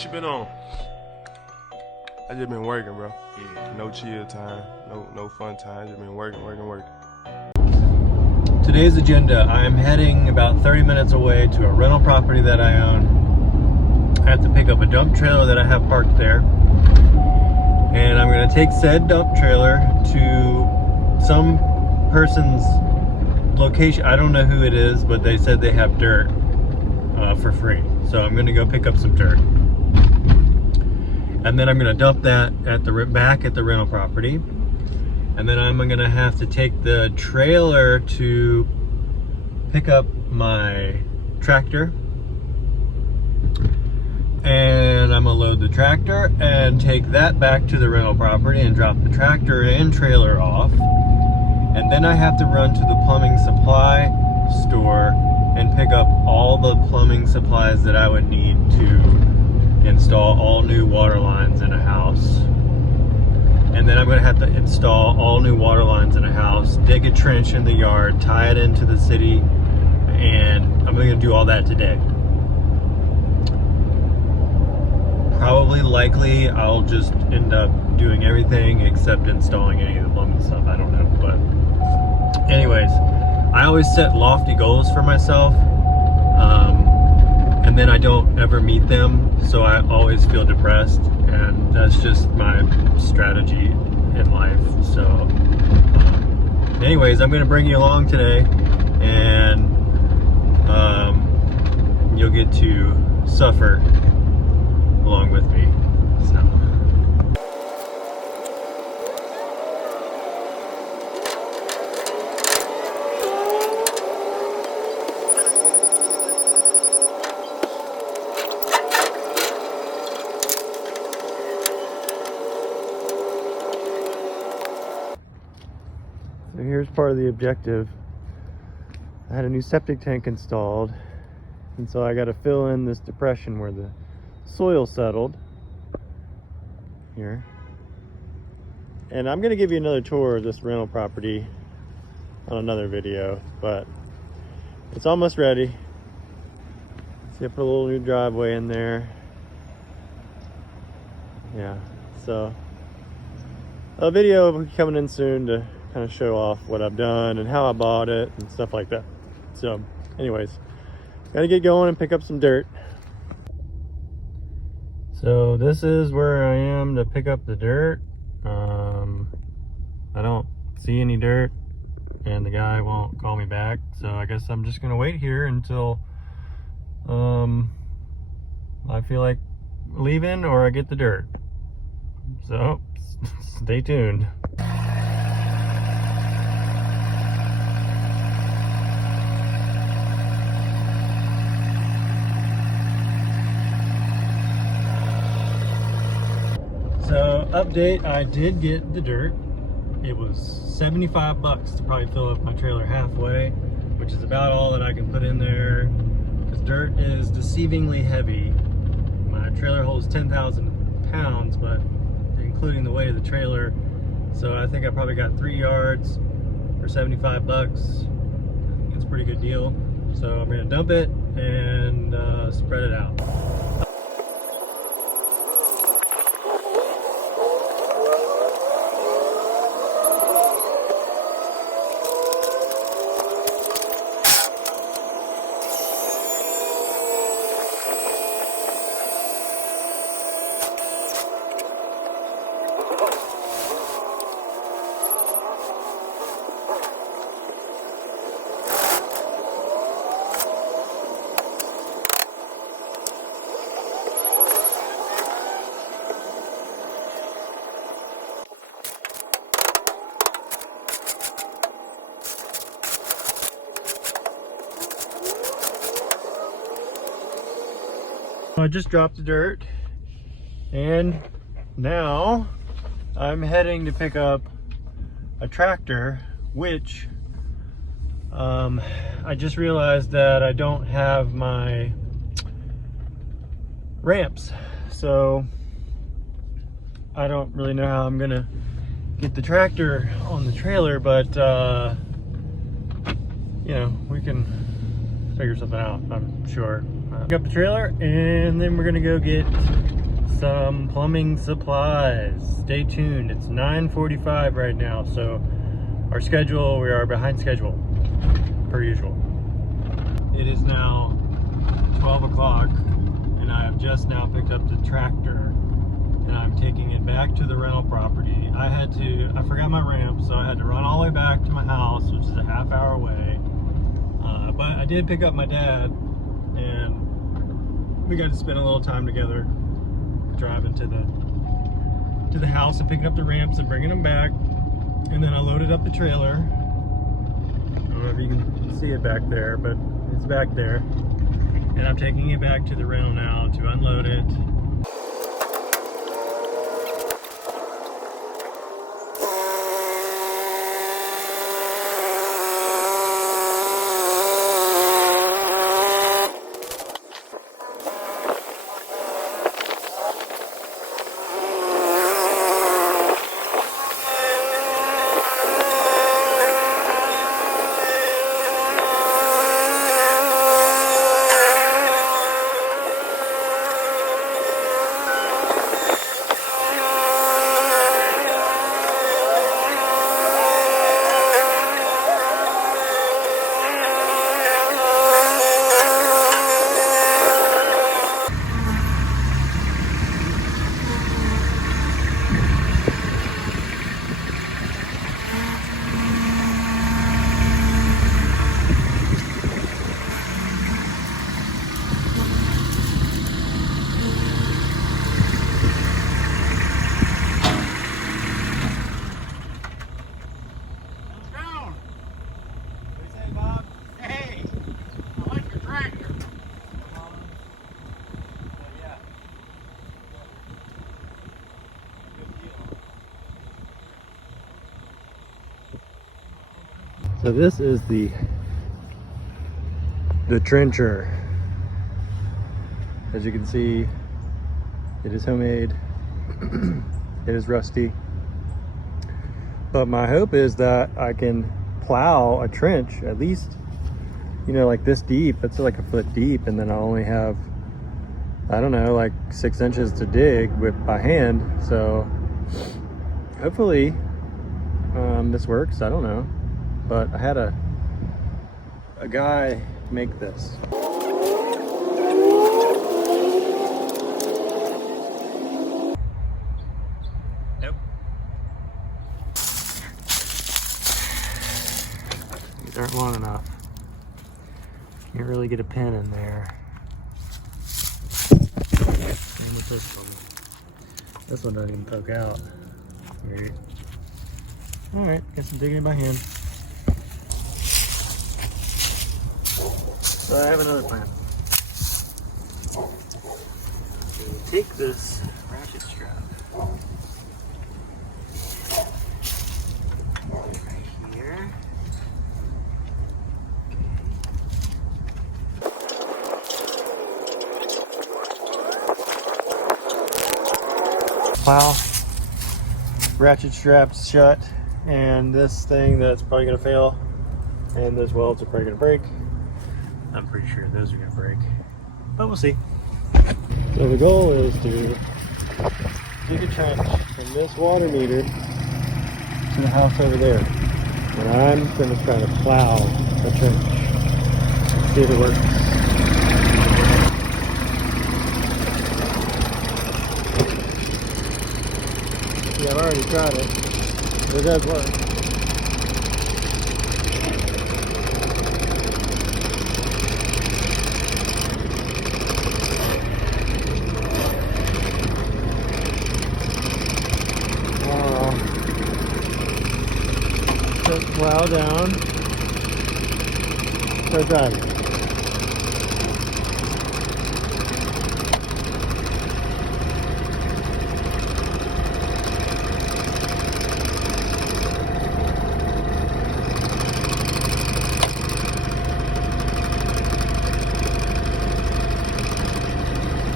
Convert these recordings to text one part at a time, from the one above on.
What you been on? I just been working, bro. Yeah. No chill time, no fun time. Just been working. Today's agenda, I'm heading about 30 minutes away to a rental property that I own. I have to pick up a dump trailer that I have parked there. And I'm gonna take said dump trailer to some person's location. I don't know who it is, but they said they have dirt for free. So I'm gonna go pick up some dirt. And then I'm gonna dump that at the back at the rental property. And then I'm gonna have to take the trailer to pick up my tractor. And I'm gonna load the tractor and take that back to the rental property and drop the tractor and trailer off. And then I have to run to the plumbing supply store and pick up all the plumbing supplies that I would need to install all new water lines in a house. And then I'm gonna have to install all new water lines in a house, dig a trench in the yard, tie it into the city, and I'm gonna do all that today. Probably likely I'll just end up doing everything except installing any of the plumbing stuff. I don't know, but anyways, I always set lofty goals for myself, and then I don't ever meet them, so I always feel depressed, and that's just my strategy in life. So anyways, I'm gonna bring you along today, and you'll get to suffer along with me. So here's part of the objective. I had a new septic tank installed, and so I got to fill in this depression where the soil settled here. And I'm going to give you another tour of this rental property on another video, but it's almost ready. See, I put a little new driveway in there. Yeah, so a video will be coming in soon to kind of show off what I've done and how I bought it and stuff like that. So anyways, gotta get going and pick up some dirt. So this is where I am to pick up the dirt. I don't see any dirt and the guy won't call me back, so I guess I'm just gonna wait here until I feel like leaving or I get the dirt. So stay tuned. So update, I did get the dirt. It was 75 bucks to probably fill up my trailer halfway, which is about all that I can put in there, because dirt is deceivingly heavy. My trailer holds 10,000 pounds, but including the weight of the trailer. So I think I probably got 3 yards for 75 bucks. It's a pretty good deal. So I'm gonna dump it and spread it out. I just dropped the dirt, and now I'm heading to pick up a tractor, which I just realized that I don't have my ramps, so I don't really know how I'm gonna get the tractor on the trailer, but you know, we can figure something out, I'm sure. Pick up the trailer and then we're gonna go get some plumbing supplies. Stay tuned. It's 9:45 right now, so our schedule, we are behind schedule, per usual. It is now 12 o'clock, and I have just now picked up the tractor, and I'm taking it back to the rental property. I forgot my ramp, so I had to run all the way back to my house, which is a half-hour away. But I did pick up my dad, and we got to spend a little time together driving to the house and picking up the ramps and bringing them back. And then I loaded up the trailer. I don't know if you can see it back there, but it's back there. And I'm taking it back to the rental now to unload it. So this is the trencher. As you can see, it is homemade. It is rusty. But my hope is that I can plow a trench at least, you know, like this deep. It's like a foot deep, and then I only have, I don't know, like 6 inches to dig by hand. So hopefully this works. I don't know. But I had a guy make this. Nope. These aren't long enough. Can't really get a pin in there. Same with this one. This one doesn't even poke out. Great. Alright, guess I'm digging it by hand. So I have another plan. So take this ratchet strap right here. Plow, ratchet straps shut, and this thing that's probably gonna fail, and those welds are probably gonna break. I'm pretty sure those are gonna break, but we'll see. So the goal is to dig a trench from this water meter to the house over there. And I'm gonna try to plow the trench. See if it works. Yeah, I've already tried it. It does work. Plow down. Start driving.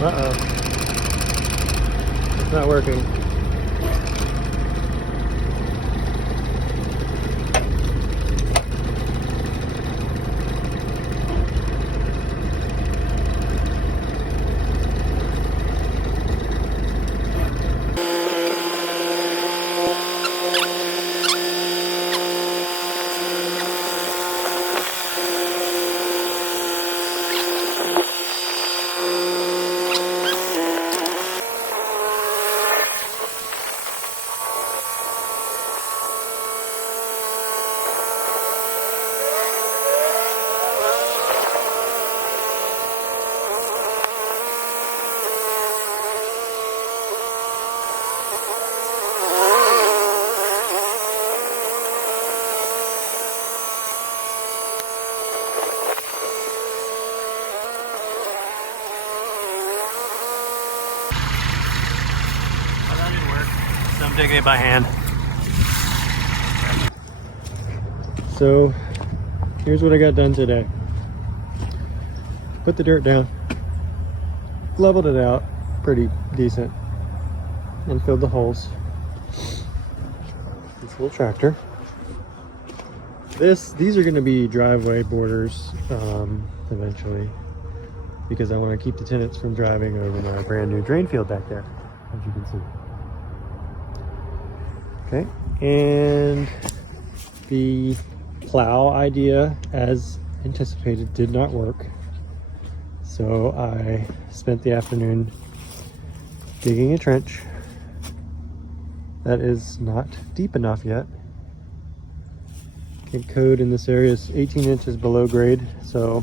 Uh-oh. It's not working. that didn't work. So I'm digging it by hand. So here's what I got done today. Put the dirt down, leveled it out pretty decent, and filled the holes. This little tractor. These are going to be driveway borders eventually, because I want to keep the tenants from driving over my brand new drain field back there, as you can see. Okay, and the plow idea, as anticipated, did not work. So I spent the afternoon digging a trench that is not deep enough yet. The code in this area is 18 inches below grade, so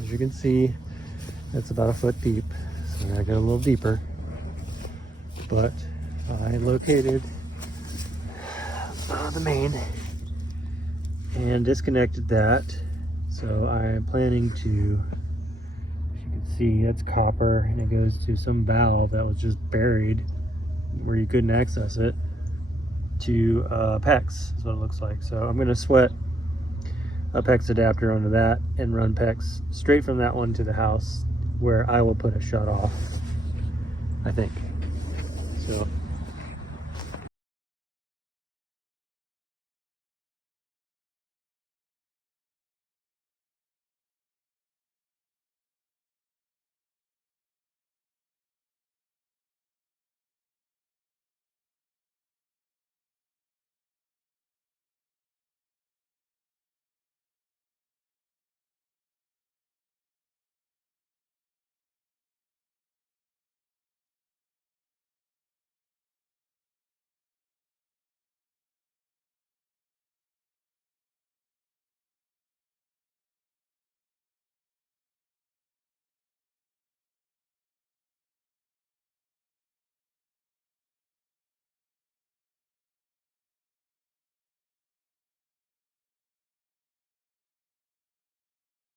as you can see, it's about a foot deep. So I got a little deeper, but I located the main and disconnected that. So I am planning to, as you can see, that's copper, and it goes to some valve that was just buried where you couldn't access it, to PEX is what it looks like. So I'm going to sweat a PEX adapter onto that and run PEX straight from that one to the house, where I will put a shut off, I think. So